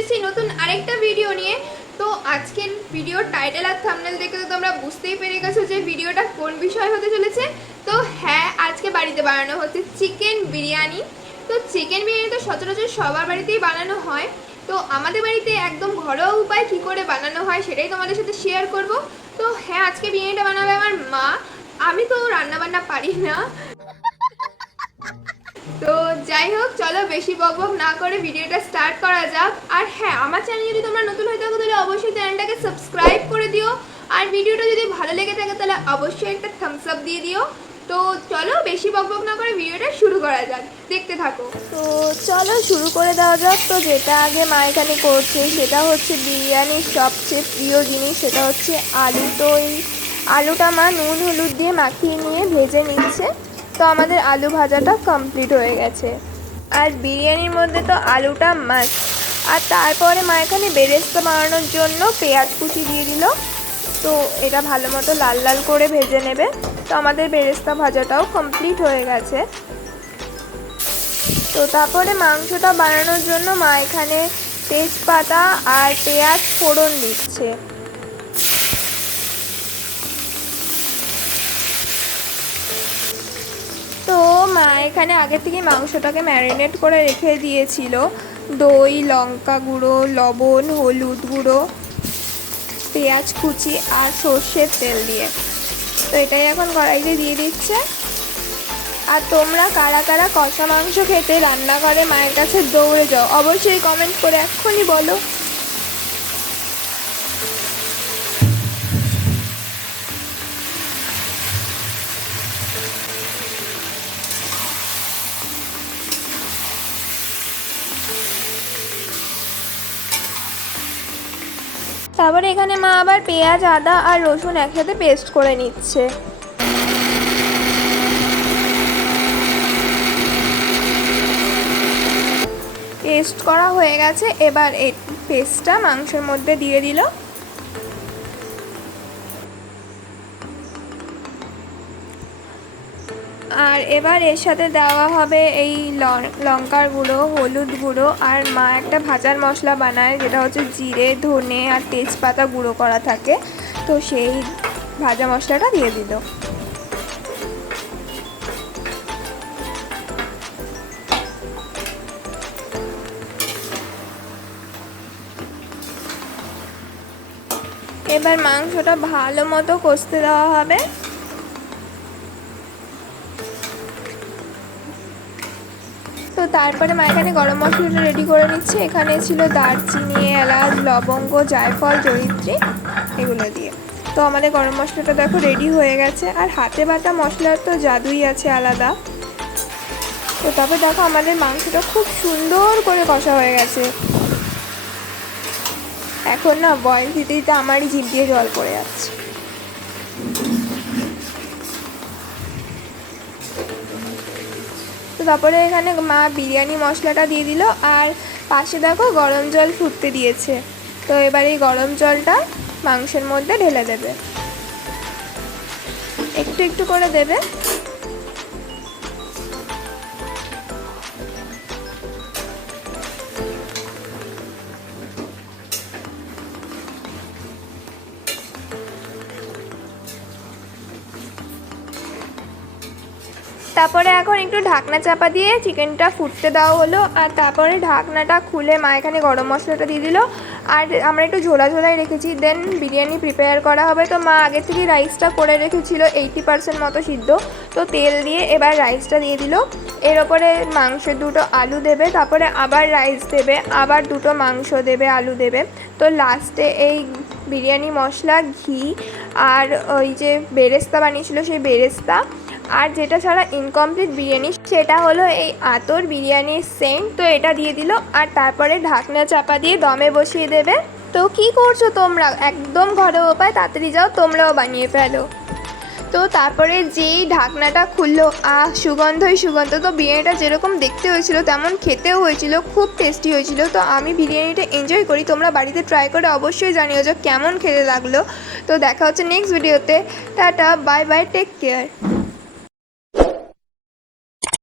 এসেছি নতুন আরেকটা ভিডিও নিয়ে। তো আজকের ভিডিওর টাইটেল আর থাম্বনেল দেখে তো তোমরা বুঝতেই পেরে গেছো যে ভিডিওটা কোন বিষয় হতে চলেছে। তো হ্যাঁ, আজকে বাড়িতে বানানো হচ্ছে চিকেন বিরিয়ানি। তো চিকেন বিরিয়ানি তো সচরাচর সবার বাড়িতেই বানানো হয়। তো আমাদের বাড়িতে একদম ঘরোয়া উপায় কী করে বানানো হয় সেটাই তোমাদের সাথে শেয়ার করব। তো হ্যাঁ, আজকে বিরিয়ানিটা বানাবে আমার মা। আমি তো রান্নাবান্না পারি না। তো যাই হোক, চলো বেশি বকবক না করে ভিডিওটা স্টার্ট করা যাক। আর হ্যাঁ, আমার চ্যানেল যদি তোমরা নতুন হয়ে থাকো তাহলে অবশ্যই চ্যানেলটাকে সাবস্ক্রাইব করে দিও। আর ভিডিওটা যদি ভালো লেগে থাকে তাহলে অবশ্যই একটা থামস আপ দিয়ে দিও। তো চলো বেশি বকবক না করে ভিডিওটা শুরু করা যাক, দেখতে থাকো। তো চলো শুরু করে দেওয়া যাক। তো যেটা আগে মা এখানে করছে সেটা হচ্ছে বিরিয়ানির সবচেয়ে প্রিয় জিনিস, সেটা হচ্ছে আলু। তো এই আলুটা মা নুন হলুদ দিয়ে মাখিয়ে নিয়ে ভেজে নিচ্ছে। তো আমাদের আলু ভাজাটা কমপ্লিট হয়ে গেছে। আর বিরিয়ানির মধ্যে তো আলুটা মাস্ট। আর তারপরে মা এখানে বেরেস্তা বানানোর জন্য পেঁয়াজ কুচি দিয়ে দিল। তো এটা ভালো মতো লাল লাল করে ভেজে নেবে। তো আমাদের বেরেস্তা ভাজাটাও কমপ্লিট হয়ে গেছে। তো তারপরে মাংসটা বানানোর জন্য মা এখানে তেজপাতা আর পেঁয়াজ ফোড়ন দিচ্ছে। তো মা এখানে আগে থেকে মাংসটাকে ম্যারিনেট করে রেখে দিয়েছিল দই, লঙ্কা গুঁড়ো, লবণ, হলুদ গুঁড়ো, পেঁয়াজ কুচি আর সর্ষের তেল দিয়ে। তো এটাই এখন কড়াইতে দিয়ে দিচ্ছে। আর তোমরা কারা কারা কষা মাংস খেতে রান্নাঘরে মায়ের কাছে দৌড়ে যাও, অবশ্যই কমেন্ট করে এক্ষুনি বলো। তারপরে এখানে মা আবার পেঁয়াজ, আদা আর রসুন একসাথে পেস্ট করে নিচ্ছে। পেস্ট করা হয়ে গেছে। এবার এই পেস্টটা মাংসের মধ্যে দিয়ে দিল। আর এবার এর সাথে দেওয়া হবে এই লঙ্কার গুঁড়ো, হলুদ গুঁড়ো, আর মা একটা ভাজার মশলা বানায় যেটা হচ্ছে জিরে, ধনে আর তেজপাতা গুঁড়ো করা থাকে। তো সেই ভাজা মশলাটা দিয়ে দিল। এবার মাংসটা ভালো মতো কষতে দেওয়া হবে। তো তারপরে মা এখানে গরম মশলাটা রেডি করে নিচ্ছে। এখানে ছিল দারচিনি, এলাচ, লবঙ্গ, জায়ফল, জয়িত্রী, এগুলো দিয়ে। তো আমাদের গরম মশলাটা দেখো রেডি হয়ে গেছে। আর হাতে বাটা মশলার তো জাদুই আছে আলাদা। তো তবে দেখো আমাদের মাংসটা খুব সুন্দর করে কষা হয়ে গেছে। এখন না বয়েল দিতে দিতে আমারই জিভ দিয়ে জল পড়ে যাচ্ছে। তো তারপরে এখানে মা বিরিয়ানি মশলাটা দিয়ে দিল। আর পাশে দেখো গরম জল ফুটতে দিয়েছে। তো এবার এই গরম জলটা মাংসের মধ্যে ঢেলে দেবে, একটু একটু করে দেবে। তারপরে এখন একটু ঢাকনা চাপা দিয়ে চিকেনটা ফুটতে দেওয়া হলো। আর তারপরে ঢাকনাটা খুলে মা এখানে গরম মশলাটা দিয়ে দিল। আর আমরা একটু ঝোলা ঝোলাই রেখেছি, দেন বিরিয়ানি প্রিপেয়ার করা হবে। তো মা আগে থেকে রাইসটা করে রেখেছিল 80% মতো সিদ্ধ। তো তেল দিয়ে এবার রাইসটা দিয়ে দিল। এর ওপরে মাংসের দুটো আলু দেবে, তারপরে আবার রাইস দেবে, আবার দুটো মাংস দেবে, আলু দেবে। তো লাস্টে এই বিরিয়ানি মশলা, ঘি আর ওই যে বেরেস্তা বানিয়েছিল সেই বেরেস্তা, আর যেটা ছাড়া ইনকমপ্লিট বিরিয়ানি সেটা হলো এই আতর বিরিয়ানির সেন্ট। তো এটা দিয়ে দিল। আর তারপরে ঢাকনা চাপা দিয়ে দমে বসিয়ে দেবে। তো কি করছো তোমরা? একদম ঘরে উপায়, তাড়াতাড়ি যাও তোমরাও বানিয়ে ফেলো। তো তারপরে যেই ঢাকনাটা খুললো, সুগন্ধই সুগন্ধ। তো বিরিয়ানিটা যেরকম দেখতে হয়েছিল তেমন খেতেও হয়েছিল, খুব টেস্টি হয়েছিল। তো আমি বিরিয়ানিটা এনজয় করি, তোমরা বাড়িতে ট্রাই করে অবশ্যই জানিও যে কেমন খেতে লাগলো। তো দেখা হচ্ছে নেক্সট ভিডিওতে। Tata, bye bye, take care.